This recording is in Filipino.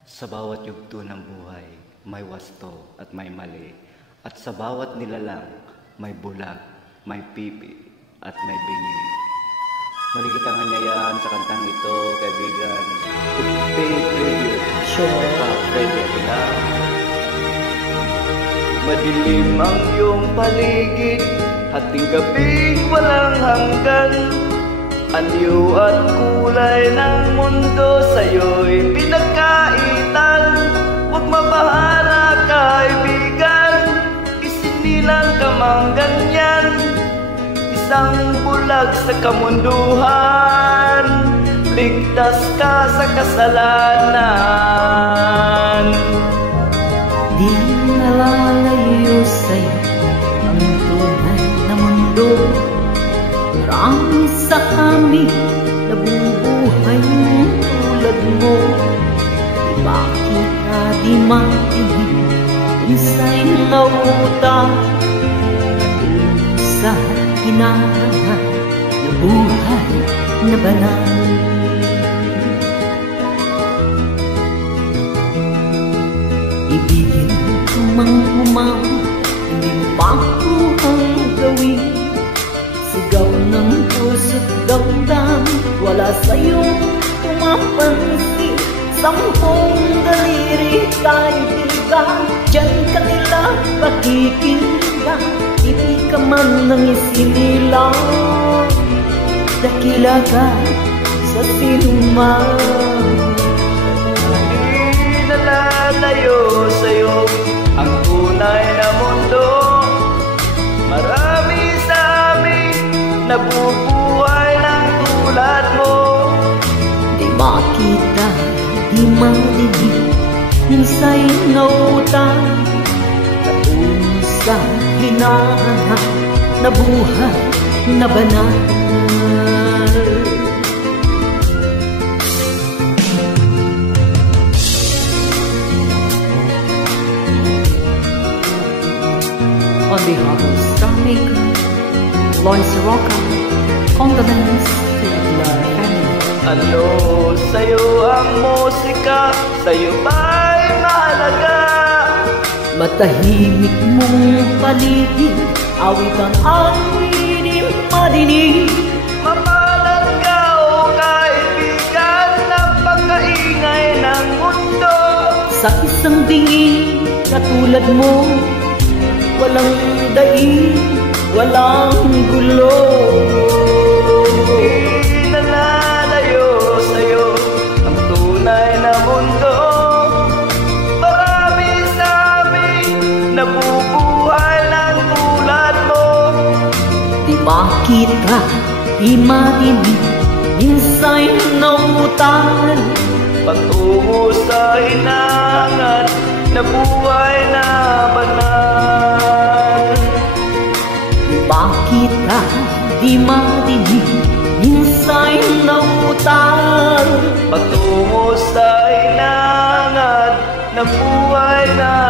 Sa bawat yugto ng buhay, may wasto at may mali. At sa bawat nilalang, may bulag, may pipi, at may bingi. Maligit ang anyayaan sa kantang ito, kaibigan. Pay tribute. Sure. Pwede lang. Madilim ang iyong paligid, hating gabi walang hanggan. Anyo at kulay ng mundo sa'yo'y pinagkaitan. Huwag mabahala kaibigan, isinilang ka mang ganyan. Isang bulag sa kamunduhan, ligtas ka sa kasalanan. Di nalalayo sa'yo ang tunay na mundo. Marami sa amin nabubuhay tulad mo. Di ba kita di matigil minsay nautang sa hinahanap na buhay na banal. Ibigin ko mang umaw, hindi mo pa ako ang gawin. Sigaw ng puso't damdam, wala sa'yong pumapansin. Sampung daliri kay diligan, diyan ka nila pakikinggan. Hindi ka man nang isinilang, dakila ka sa sinuman. Di nalalayo sa'yo ang tunay na mundo. Marami sa amin nabubuhay ng tulad mo. Di makita, di madidig, minsay nautang. Katungo sa hinahanap na buhay na banal. On behalf of Starmaker, Lois Roca, condolence to the Aguilar family. Ano sa'yo ang musika, sa'yo ba'y mahalaga? Matahimik mong paligid, awitan ang hindi madinig. Mapalag ka o kaibigan, napakaingay ng mundo. Sa isang bingi katulad mo, walang daig, walang gulo. Di nalalayo sa'yo ang tunay na mundo. Marami sa amin nabubuhay ng tulad mo. Di makita, di madinig, minsay nautang. Patungo sa hinangat na buhay na banal. Di makita, di madinig, minsay nautang. Patungo sa hinangat na buhay na